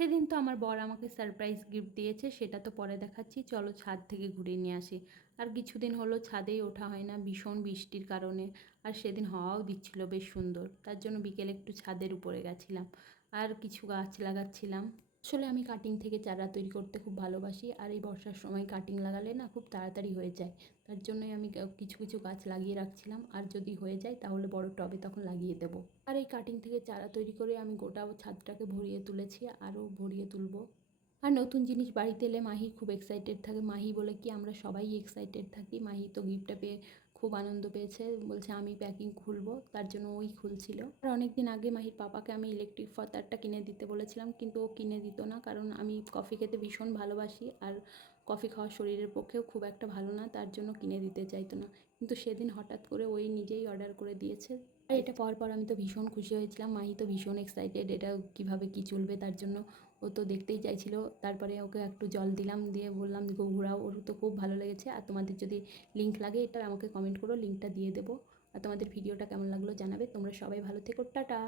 সেদিন তো আমার বর আমাকে সারপ্রাইজ গিফট দিয়েছে, সেটা তো পরে দেখাচ্ছি। চলো ছাদ থেকে ঘুরে নিয়ে আসি। আর কিছুদিন হলো ছাদেই ওঠা হয় না ভীষণ বৃষ্টির কারণে। আর সেদিন হাওয়াও দিচ্ছিল বেশ সুন্দর, তার জন্য বিকেলে একটু ছাদের উপরে গেছিলাম আর কিছু গাছ লাগাচ্ছিলাম। আসলে আমি কাটিং থেকে চারা তৈরি করতে খুব ভালোবাসি, আর এই বর্ষার সময় কাটিং লাগালে না খুব তাড়াতাড়ি হয়ে যায়। তার জন্যই আমি কিছু কিছু গাছ লাগিয়ে রাখছিলাম, আর যদি হয়ে যায় তাহলে বড় টবে তখন লাগিয়ে দেবো। আর এই কাটিং থেকে চারা তৈরি করে আমি গোটা ছাদটাকে ভরিয়ে তুলেছি, আরও ভরিয়ে তুলবো। আর নতুন জিনিস বাড়িতে এলে মাহি খুব এক্সাইটেড থাকে। মাহি বলে কি আমরা সবাই এক্সাইটেড থাকি। মাহি তো গিফটটা পেয়ে খুব আনন্দ পেয়েছে, বলছে আমি প্যাকিং খুলবো, তার জন্য ওই খুলছিল। আর অনেক দিন আগে মাহির পাপাকে আমি ইলেকট্রিক ফতারটা কিনে দিতে বলেছিলাম, কিন্তু ও কিনে দিত না, কারণ আমি কফি খেতে ভীষণ ভালোবাসি আর কফি খাওয়া শরীরের পক্ষেও খুব একটা ভালো না, তার জন্য কিনে দিতে চাইতো না। কিন্তু সেদিন হঠাৎ করে ওই নিজেই অর্ডার করে দিয়েছে। আর এটা পাওয়ার পর আমি তো ভীষণ খুশি হয়েছিলাম। মাহি তো ভীষণ এক্সাইটেড, এটা কিভাবে কি চলবে তার জন্য। ও তো দেখতেই চাইছিল। তারপরে ওকে একটু জল দিলাম, দিয়ে বললাম গো ঘোরাও, ওর তো খুব ভালো লেগেছে। আর তোমাদের যদি লিঙ্ক লাগে এটা আমাকে কমেন্ট করো, লিঙ্কটা দিয়ে দেবো। আর তোমাদের ভিডিওটা কেমন লাগলো জানাবে। তোমরা সবাই ভালো থেকো, টাটা।